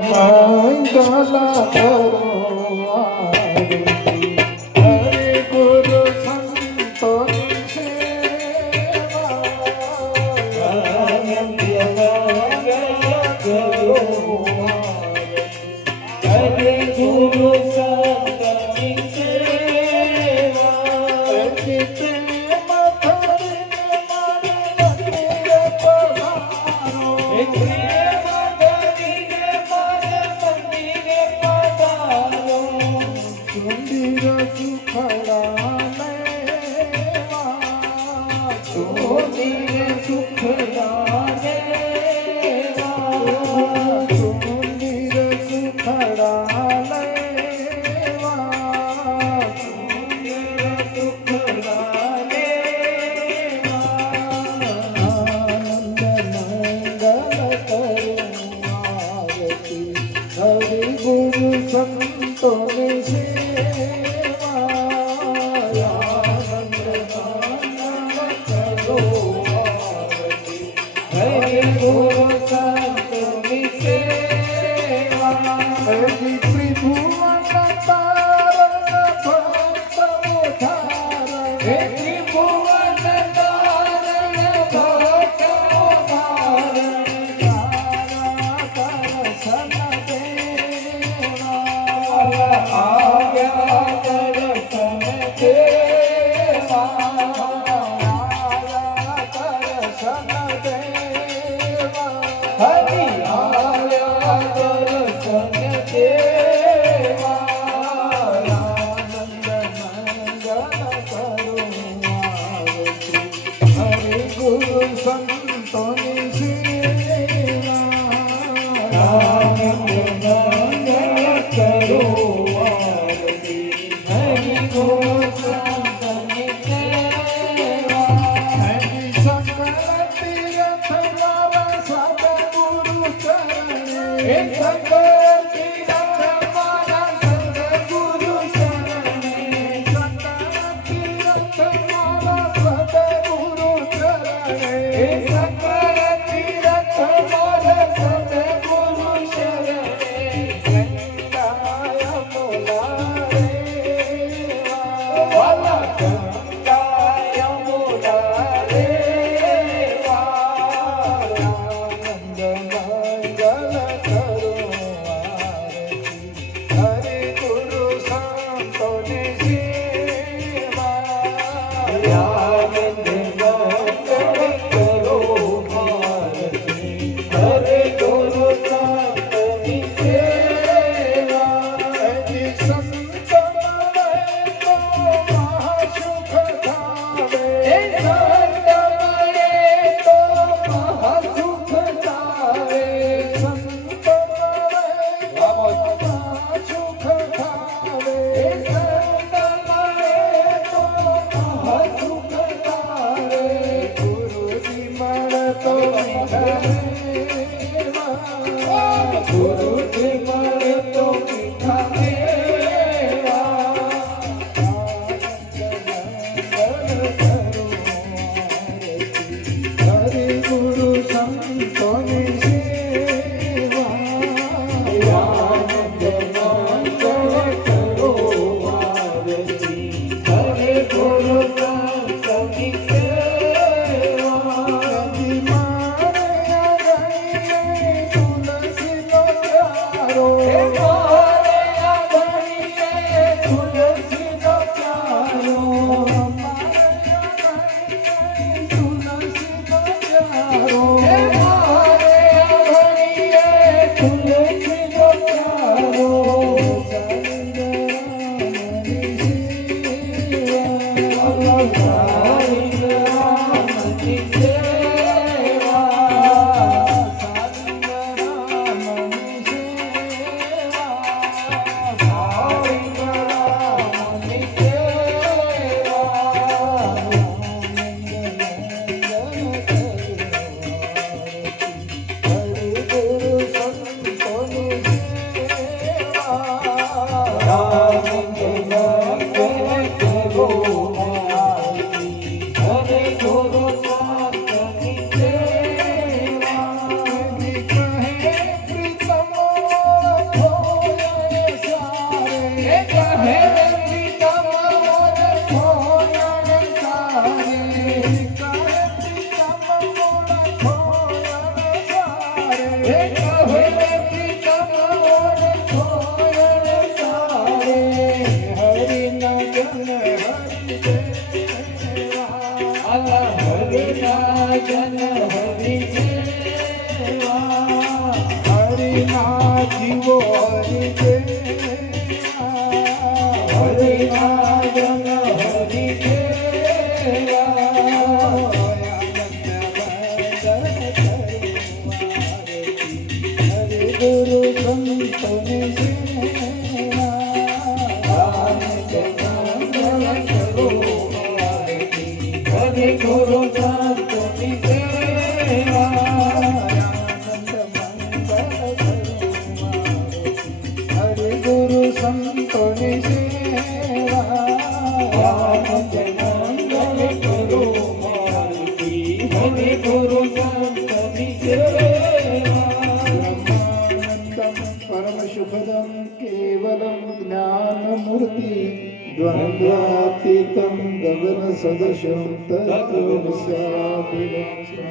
મંગલા કરો હરે ગુરુ સંતોની સેવા હરે ગુરુ સંતોની સેવા સંતોની સેવા હરે ગુરુ સંતોની સેવા ત્રિભુવન તારણ ભક્ત ઉદ્ધારણ ત્રિભુવન તારણ ભક્ત સંતોની સેવા જીવો હરિ દેવા હરિના જન હરિ દેવા હરિ ગુરુ સંતોની સેવા હરિ ગુરુ સંતોની સેવા હરિ ગુરુ સંતોની સેવા આનંદ મંગલ કરો મારુતિ હરિ ગુરુ સંતોની સેવા બ્રહ્માનંદમ પરમ શુભદમ કેવલમ જ્ઞાનમૂર્તિ દ્વંદ્વાતીતમ ગગન સદૃશમ તત્વમસ્યાભિલાષમ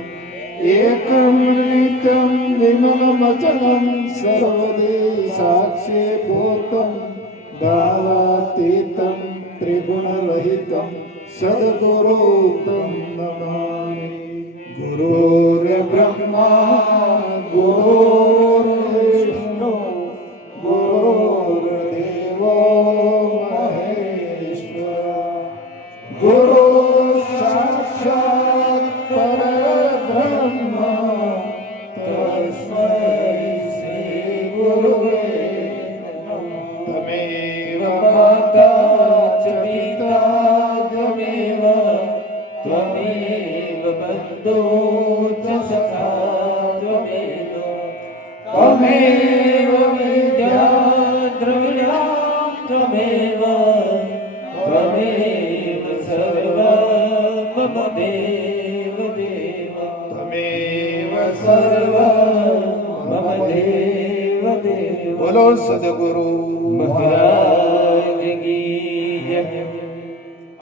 એકમ નિત્યમ વિમલમચલમ સર્વદે સાક્ષી ભૂતમ ભાવાતીતમ ત્રિગુણરહિતમ સદગુરુતમ નમામિ ગુરુર્બ્રહ્મા ગુરુર્વિષ્ણુ ગુરુર્દેવો મહેશ્વર ગુરુ સાક્ષાત પરબ્રહ્મ તસ્મૈ શ્રી ગુરુવે તમેવ માતા ચ પિતા ત્વમેવ ત્વમેવ બંધુ ચ સખા ત્વમેવ ત્વમેવ વિદ્યા દ્રવિણાં ત્વમેવ ત્વમેવ સર્વં મમ દેવ દેવ તમેવ સર્વં મમ દેવ દેવ બોલો સદગુરુ મહારાજ